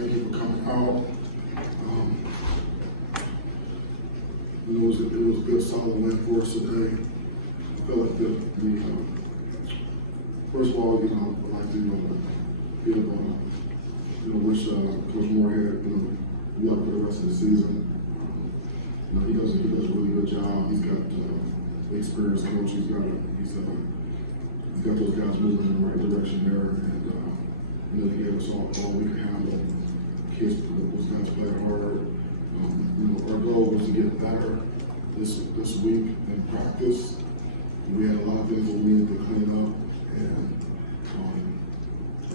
thank you for coming out. It was a good, solid win for us today. I feel like first of all, I'd like to wish Coach Moorhead, luck for the rest of the season. He does a really good job. He's got the experienced coach. He's got those guys moving in the right direction there, and they gave us all we could handle. Kids, those guys played hard. Our goal was to get better this week in practice. We had a lot of things that we needed to clean up, and I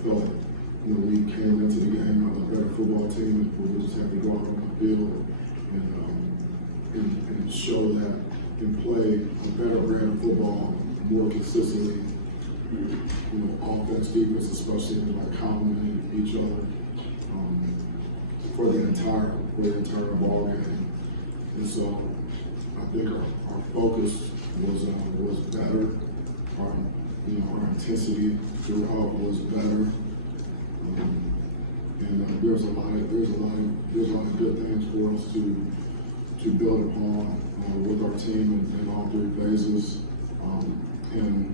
felt like we came into the game a better football team. We just had to go out on the field and show that and play a better brand of football more consistently. Offense, defense, especially like complementing each other for the entire ball game. And so I think our focus was better. Our intensity throughout was better. And there's a lot of good things for us to build upon with our team in all three phases. And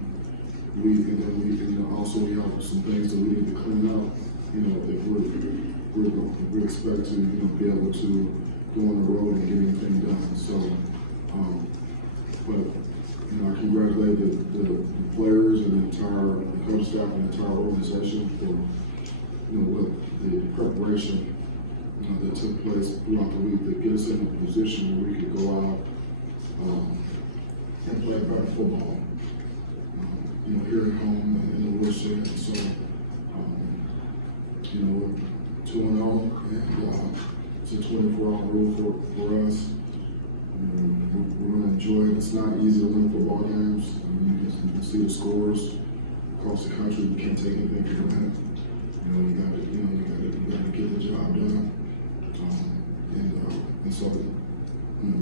also we have some things that we need to clean up. If we expect to be able to go on the road and get anything done. So, I congratulate the players and the coach staff and the entire organization for with the preparation that took place throughout the week that get us in a position where we could go out and play better football. Here at home in the woodshed. So, we're 2-0, and it's a 24-hour rule for us. We're going to enjoy it. It's not easy to win football games. You can see the scores across the country. We can't take anything for granted. You got to get the job done. And so,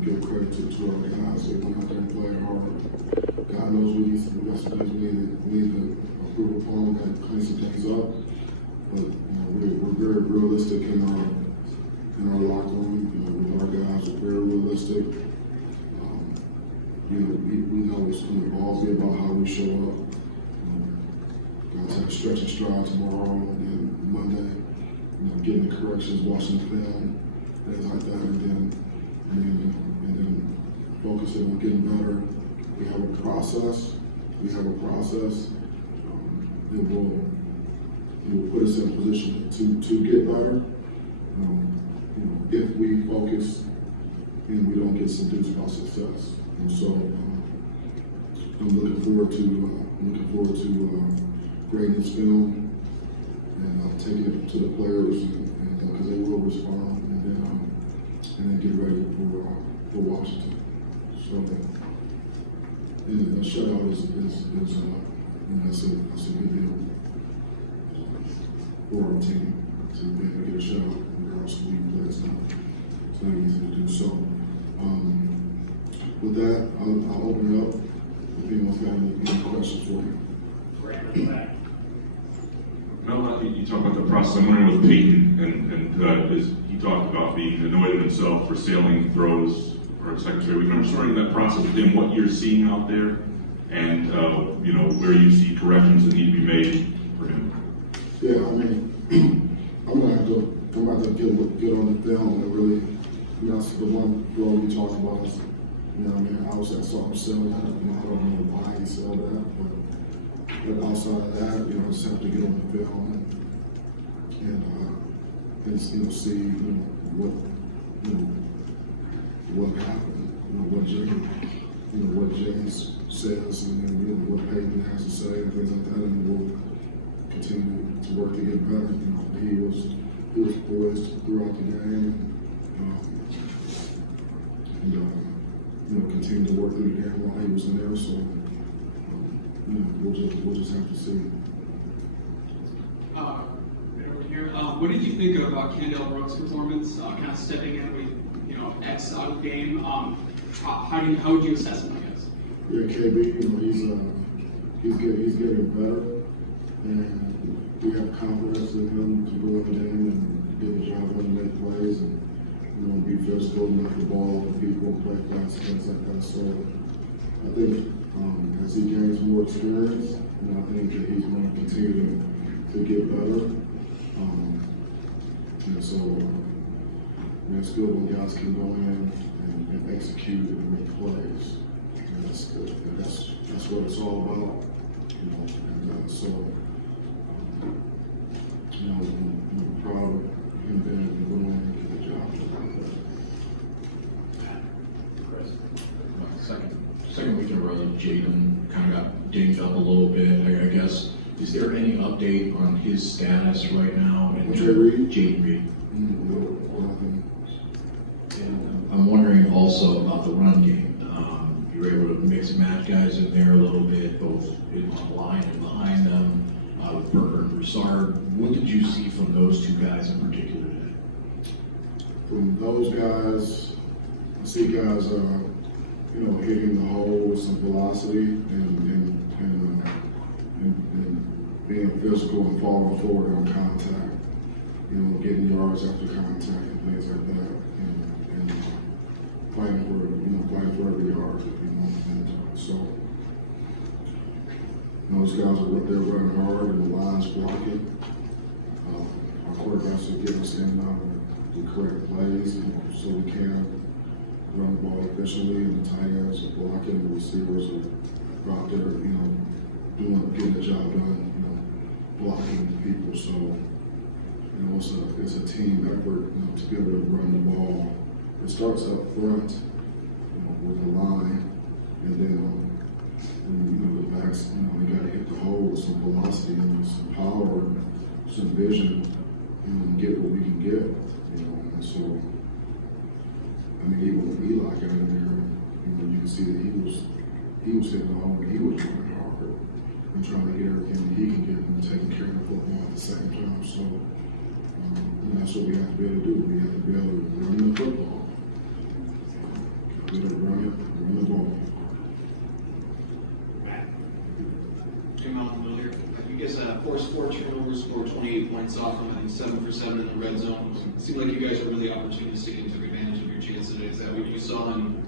give credit to our guys. They went out there and played hard. God knows we got some things we need to improve upon. We got to clean some things up. But we're very realistic in our locker room. With our guys, we're very realistic. We know it's going to all be about how we show up. Guys have stretch and stride tomorrow and then Monday. Getting the corrections, watching the film, things like that, and then focusing on getting better. We have a process. That will put us in a position to get better. If we focus and we don't get seduced by success. And so I'm looking forward to grading this film and taking it to the players because they will respond, and then get ready for Washington. So the shutout is that's a good deal for our team to be able to get a shutout regardless of who you play. It's not easy to do. So with that, I'll open it up. If anyone's got any questions for me. Mel, I think you talked about the process. I'm wondering with Peyton, and he talked about being annoyed at himself for sailing throws for a secretary week. I'm just wondering that process with him, what you're seeing out there, and where you see corrections that need to be made for him. Yeah, I'm gonna have to get on the film and really, that's the one role we talked about is, I was at something similar. I don't know why he said that, but outside of that, I just have to get on the film and see what happened, what James says, and then what Peyton has to say and things like that, and we'll continue to work to get better. He was poised throughout the game, and continue to work through the game while he was in there. So we'll just have to see. Over here, what did you think of Kendall Brooks' performance? Kind of stepping in with X out of game. How would you assess him? I guess. Yeah, KB. He's getting better. and we have confidence in him to go in the game and get the job done and make plays and, be physical, knock the ball for people, play fast, things like that. So I think as he gains more experience, I think that he's going to continue to get better. And so it's good when guys can go in and execute and make plays. And that's good. And that's what it's all about. And so I'm proud of him being able to go in and get the job done. Second week in a row, Jaden kind of got dinged up a little bit, I guess. Is there any update on his status right now? Jaden Reed. And I'm wondering also about the run game. You were able to mix and match guys in there a little bit, both on the line and behind them, with Burger and Broussard. What did you see from those two guys in particular today? From those guys, I see guys hitting the hole with some velocity and being physical and falling forward on contact, getting yards after contact and things like that, and fighting for every yard, and so those guys are they're running hard and the line's blocking. Our quarterbacks are getting us in the correct plays, so we can run the ball efficiently, and the tight ends are blocking, the receivers are out there, getting the job done, blocking people. So, it's a team effort, to be able to run the ball. It starts up front, with the line, and then, the backs, we got to hit the hole with some velocity and some power, some vision, and get what we can get, and so. Even with Eli got in there, you can see that he was hitting the home, and he was running hard and trying to get everything that he can get and taking care of the football at the same time. So that's what we have to be able to do. We have to be able to run the football. Be able to run the ball. You guys forced 4 turnovers, scored 28 points off them, I think 7 for 7 in the red zone. It seemed like you guys were really opportunistic and took advantage of your chance today. Is that what you saw, and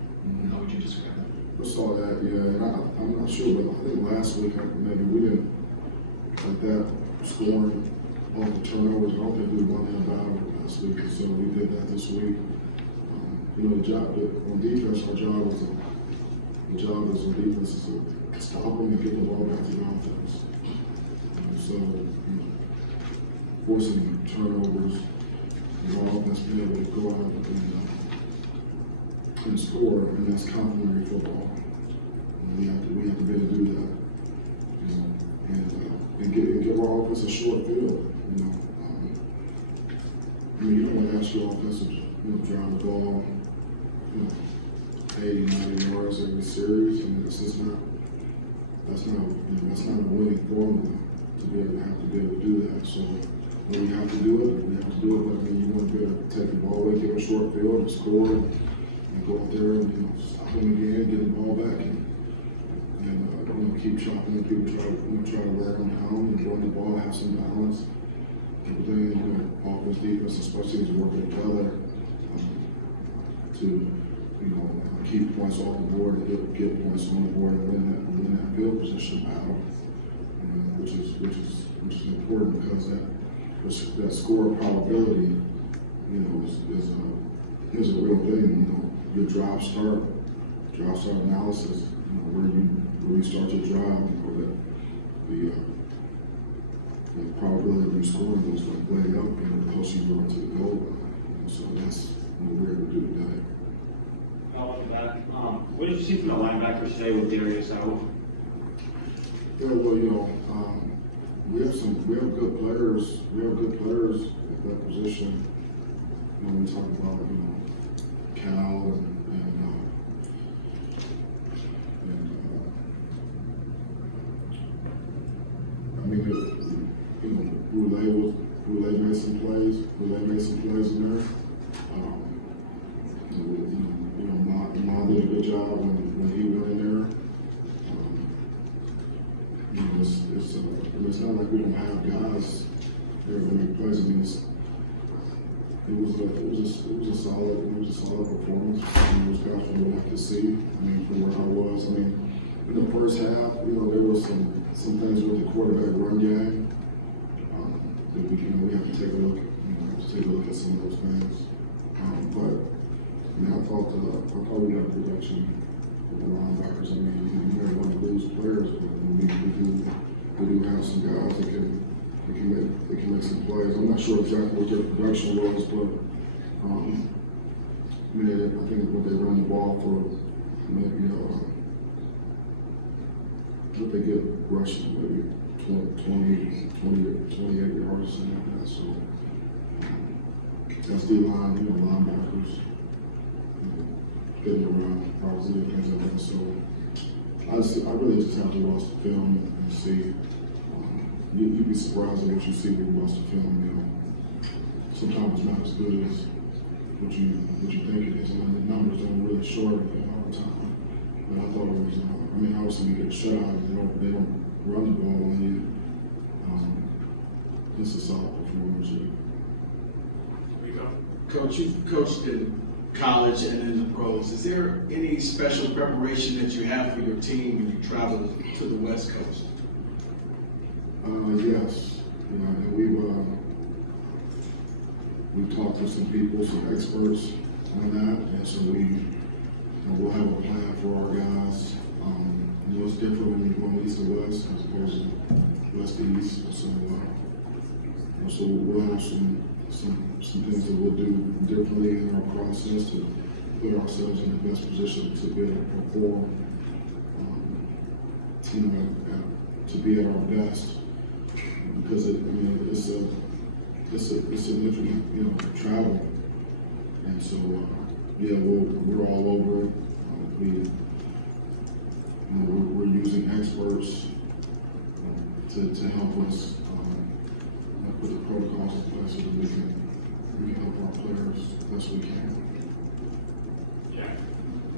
how would you describe it? I saw that, yeah, and I'm not sure, but I think last week maybe we didn't like that scoring off the turnovers. I don't think we won that battle last week, so we did that this week. The job on defense, our job was on defense is to stop them and get the ball back to the offense. So, forcing turnovers, our offense being able to go out and score, and that's complementary football. We have to be able to do that, and give our offense a short field. You don't want to ask your offense to drive the ball, 80, 90 yards every series. That's not a winning formula to be able to do that. So when we have to do it, but you want to be able to take the ball away, give a short field, and score, and go out there and stop them again, get the ball back, and keep chopping and people try to wear them down and run the ball, have some balance. Everything, offense, defense, especially, is working together to keep points off the board and get points on the board and win that field position battle, which is important because that score probability, is a real thing. Your drive start analysis, where you start your drive, the probability of you scoring goes way up, the closer you go to the goal line. So that's what we're able to do today. What did you see from the linebackers today with Darius out? Yeah, well, we have good players. We have good players at that position. When we talk about Cal and Roulette made some plays. Roulette made some plays in there. Ma did a good job when he went in there. you know, I mean, it's not like we don't have guys there that make plays. I mean, it was a solid performance. I mean, it was guys from what I could see. I mean, from where I was. I mean, in the first half, you know, there was some things with the quarterback run game that we have to take a look. Take a look at some of those things. But I mean, I thought we got production with the linebackers. I mean, you never want to lose players, but we do have some guys that can make some plays. I'm not sure exactly what their production was, but I mean, I think what they run the ball for, maybe what they get rushing, maybe 28 yards or something like that. So that's the line, you know, linebackers getting around, probably and things like that. So I really just have to watch the film and see. You'd be surprised at what you see when you watch the film. You know, sometimes it's not as good as what you think it is. I mean, the numbers don't really show everything all the time. But I thought it was. I mean, obviously you get a shutout. They don't run the ball on you. It's a solid performance. Coach, you've coached in college and in the pros. Is there any special preparation that you have for your team when you travel to the West Coast? Yes. You know, and we've talked to some people, some experts on that, and so we'll have a plan for our guys. You know, it's different when you're going east to west as opposed to west to east. So we'll have some things that we'll do differently in our process to put ourselves in the best position to be able to perform, you know, to be at our best. Because it's a significant, you know, travel, and so yeah, we're all over it. We're using experts to help us put the protocols in place so that we can help our players as best we can.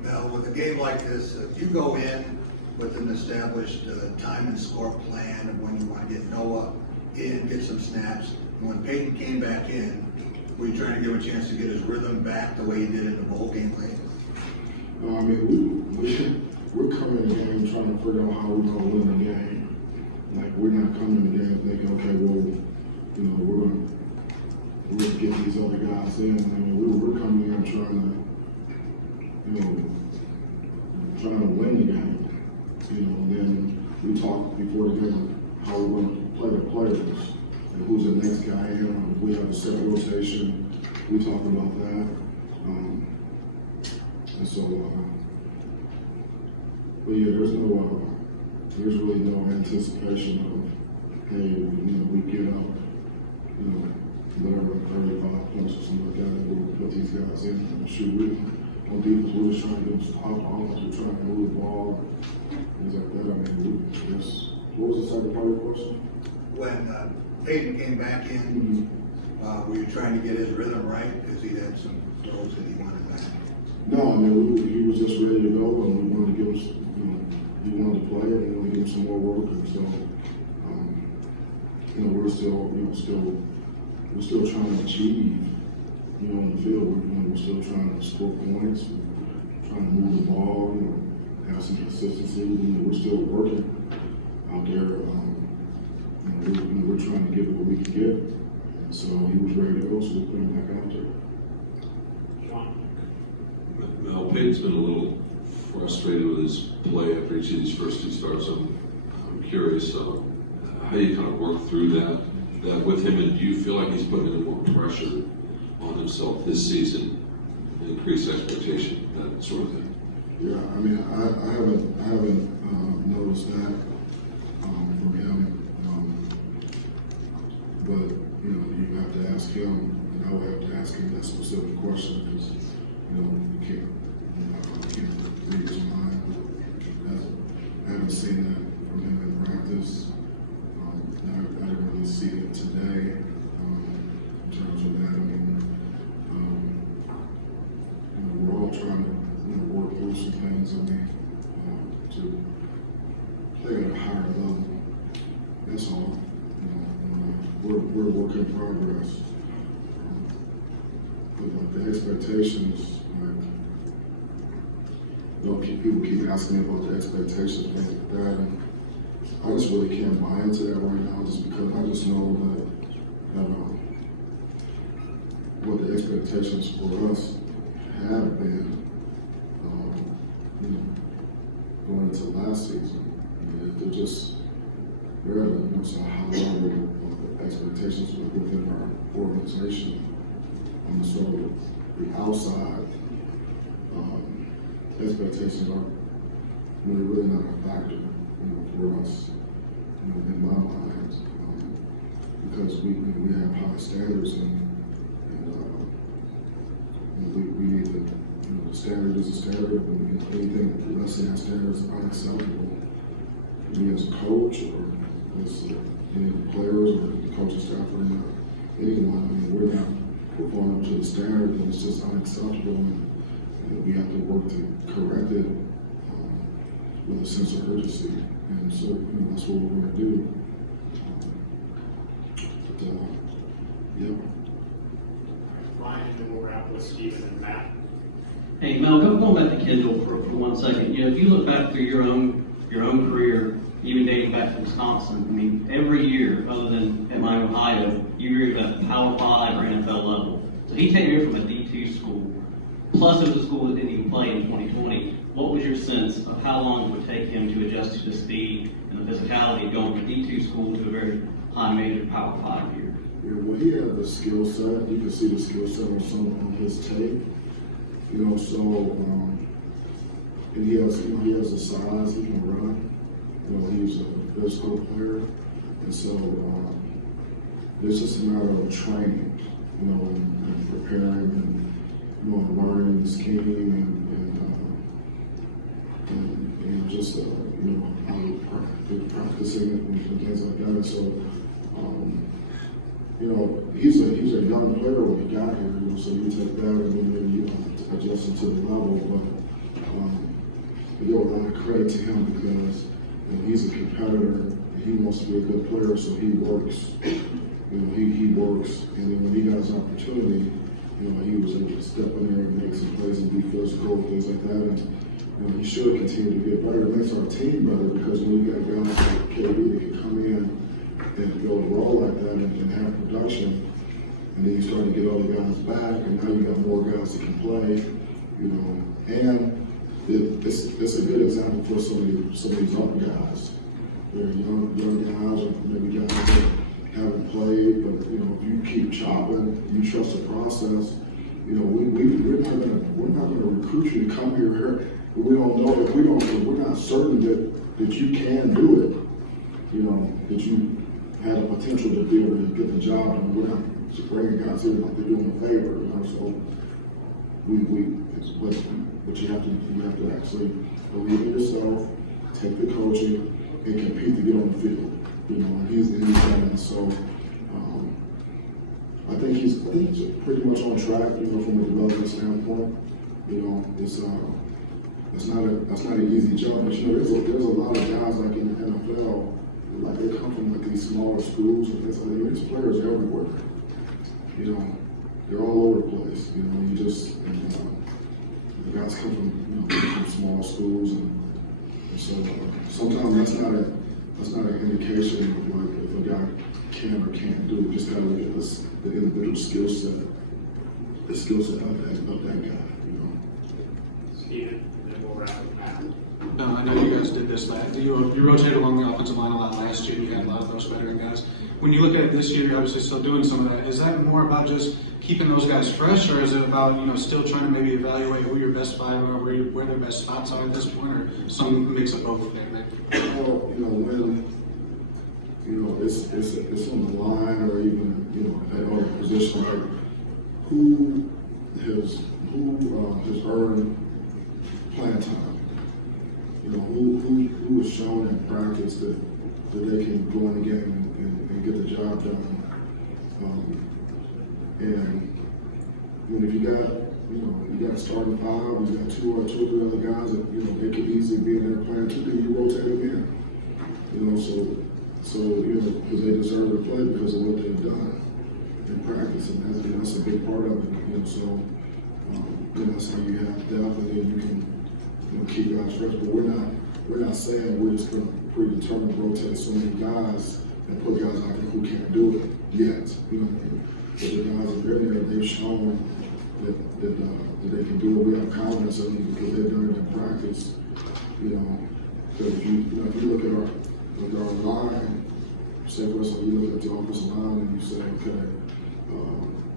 Mel, with a game like this, you go in with an established time and score plan of when you want to get Noah in, get some snaps. And when Peyton came back in, were you trying to give him a chance to get his rhythm back the way he did in the bowl game late? I mean, we're coming in the game trying to figure out how we're going to win the game. Like, we're not coming in the game thinking, okay, well, you know, we're going to get these other guys in. I mean, we're coming in trying to win the game. You know, and then we talk before the game how we're going to play the players and who's the next guy in. If we have a set rotation, we talk about that. And so, but yeah, there's really no anticipation of, hey, you know, we get up, you know, whatever, 35 points or something like that, and we'll put these guys in and shoot. On defense, we're just trying to get them hop on, we're trying to move the ball, things like that. I mean, what was the second part of your question? When Peyton came back in, were you trying to get his rhythm right? Because he had some throws that he wanted back. No, I mean, he was just ready to go, and we wanted to give him, you know, he wanted to play, and we wanted to give him some more work, and so, you know, we're still trying to achieve, you know, in the field. We're still trying to score points, trying to move the ball, you know, have some consistency. You know, we're still working out there. We're trying to give it what we can get, and so he was ready to go, so we put him back out there. Mel, Peyton's been a little frustrated with his play after each of these first two starts. I'm curious how you kind of work through that with him, and do you feel like he's putting any more pressure on himself this season, increased expectation, that sort of thing? Yeah, I mean, I haven't noticed that from him, but you know, you have to ask him, and I would have to ask him that specific question because you know, you can't read his mind. I haven't seen that from him in practice. I didn't really see it today in terms of that. I mean, you know, we're all trying to work through some things. I mean, to play at a higher level. we're a work in progress. But like the expectations, like, people keep asking me about the expectations, things like that, and I just really can't buy into that right now, just because I just know that what the expectations for us have been, going into last season. They're at so high level of expectations within our organization. So the outside expectations are really not a factor, for us, in my mind, because we have high standards and we need to, the standard is a standard, and anything less than that standard is unacceptable. Me as a coach, or as any of the players, or the coaching staff, or anyone, we're not performing up to the standard, and it's just unacceptable, and we have to work to correct it with a sense of urgency, and so that's what we're going to do. Yeah. Ryan, and then we'll wrap with Stephen and Matt. Hey, Mel, going back to Kendall for 1 second. If you look back through your own career, even dating back to Wisconsin, I mean, every year, other than at my Ohio, you were at Power 5 or NFL level. So he came here from a D2 school, plus it was a school that didn't even play in 2020. What was your sense of how long it would take him to adjust to the speed and the physicality of going from a D2 school to a very high major Power 5 year? Yeah, well, he had the skill set. You can see the skill set on his tape. And he has the size. He can run. He's a physical player, and so it's just a matter of training, and preparing, and learning the scheme, and just practicing it and things like that. And so. He's a young player when he got here, so you take that and then you adjust him to the level. But we give a lot of credit to him because he's a competitor. He wants to be a good player, so he works. He works, and then when he got his opportunity, he was able to step in there and make some plays and be physical and things like that. And he should continue to get better. It makes our team better because when you got guys like KB that can come in and go and roll like that and have production, and then you start to get all the guys back, and now you got more guys that can play, and it's a good example for some of these other guys. They're young guys, or maybe guys that haven't played, but if you keep chopping, you trust the process. We're not gonna recruit you to come here. We don't know if we're not certain that you can do it. That you had a potential to be able to get the job, and we're not bringing guys in like they're doing a favor, So but you have to actually believe in yourself, take the coaching, and compete to get on the field. And he's done that. So I think he's pretty much on track. From a development standpoint, that's not an easy job. But there's a lot of guys like in the NFL. Like they come from like these smaller schools, and there's players everywhere. They're all over the place. The guys come from small schools, and so sometimes that's not an indication of like if a guy can or can't do it. Just gotta look at the individual skill set, of that guy. Stephen, and then we'll wrap with Matt. I know you guys did this last. You rotated along the offensive line a lot last year. You had a lot of those veteran guys. When you look at it this year, you're obviously still doing some of that. Is that more about just keeping those guys fresh, or is it about still trying to maybe evaluate who your best five are, where their best spots are at this point, or some mix of both? Well, when it's on the line, or even at other position, like who has earned playing time. Who has shown in practice that they can go in the game and get the job done. And if you got a starting five, you got two or three other guys that they could easily be in there playing too, then you rotate them in. So So, you know, because they deserve to play because of what they've done in practice, and that's a big part of it. You know, so you know, that's how you have depth, and then you can, you know, keep guys fresh. But we're not saying we're just going to predetermine rotate so many guys and put guys out there who can't do it yet. You know what I mean? But the guys that are in there, they've shown that they can do it. We have confidence in them because they've done it in practice. You know, so if you look at our line, say for instance, you look at the offensive line and you say, okay,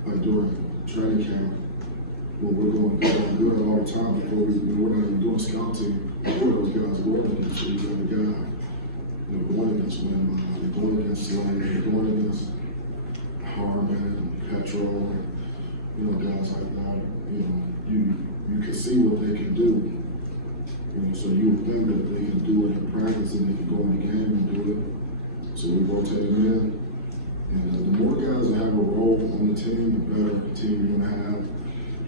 like during training camp, well, we're going to do it all the time before we're not even doing scouting. Before those guys go in, so you got a guy, you know, going against Windmont, they're going against Slade, they're going against Harmon and Petro, and, you know, guys like that. You know, you can see what they can do. You know, so you would think that they can do it in practice and they can go in the game and do it. So we rotate them in. And the more guys that have a role on the team, the better team you're going to have,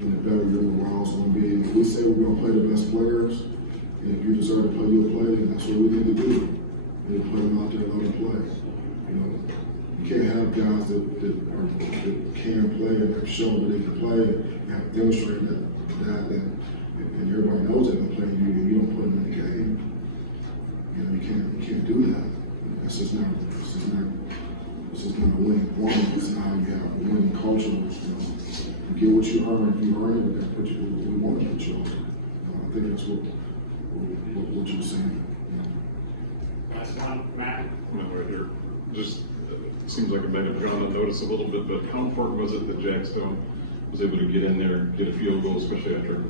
and the better your morale's going to be. And if we say we're going to play the best players, and if you deserve to play, you'll play, then that's what we need to do. We need to play them out there and let them play. You know, you can't have guys that can play and have shown that they can play and have demonstrated that and everybody knows that they're playing you, and you don't put them in the game. You know, you can't do that. This is not a winning formula. This is not how you have a winning culture. You know, you get what you earn. If you earn it, that's what we want to put you on. I think that's what you're saying. That's one, Matt. Right here. Just seems like it might have gone unnoticed a little bit, but how important was it that Jackstone was able to get in there, get a field goal, especially after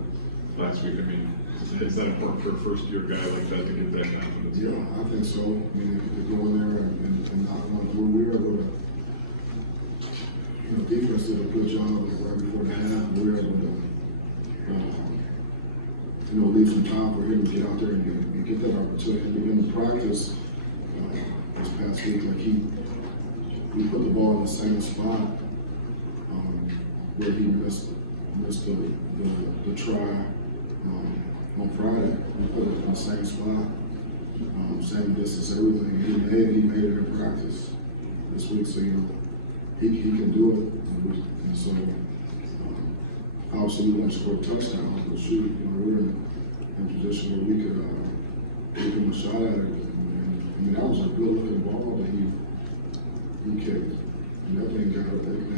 last week? I mean, is that important for a first-year guy like that to get that confidence? Yeah, I think so. I mean, to go in there and knock on through, we were able to, you know, defense did a good job right before the half. We were able to, you know, leave some time for him to get out there and get that opportunity. And in the practice this past week, like we put the ball in the same spot where he missed the try on Friday. We put it in the same spot, same distance, everything. He made it in practice this week, so you know he can do it. And so obviously we want to score a touchdown, but shoot, you know, we're in a position where we could give him a shot at it. And I mean, that was a good looking ball that he kicked. And that thing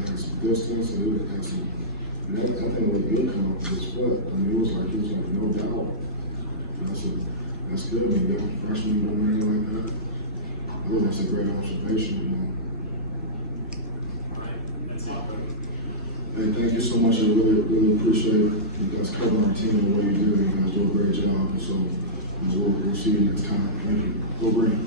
had some distance, and it had some. And that thing was good coming off his foot. I mean, it was like no doubt. That's good. I mean, that freshman going in like that. I think that's a great observation. You know. All right, that's all. Hey, thank you so much. I really appreciate it. You guys covering our team the way you do. You guys do a great job. So we'll see you next time. Thank you. Go Green.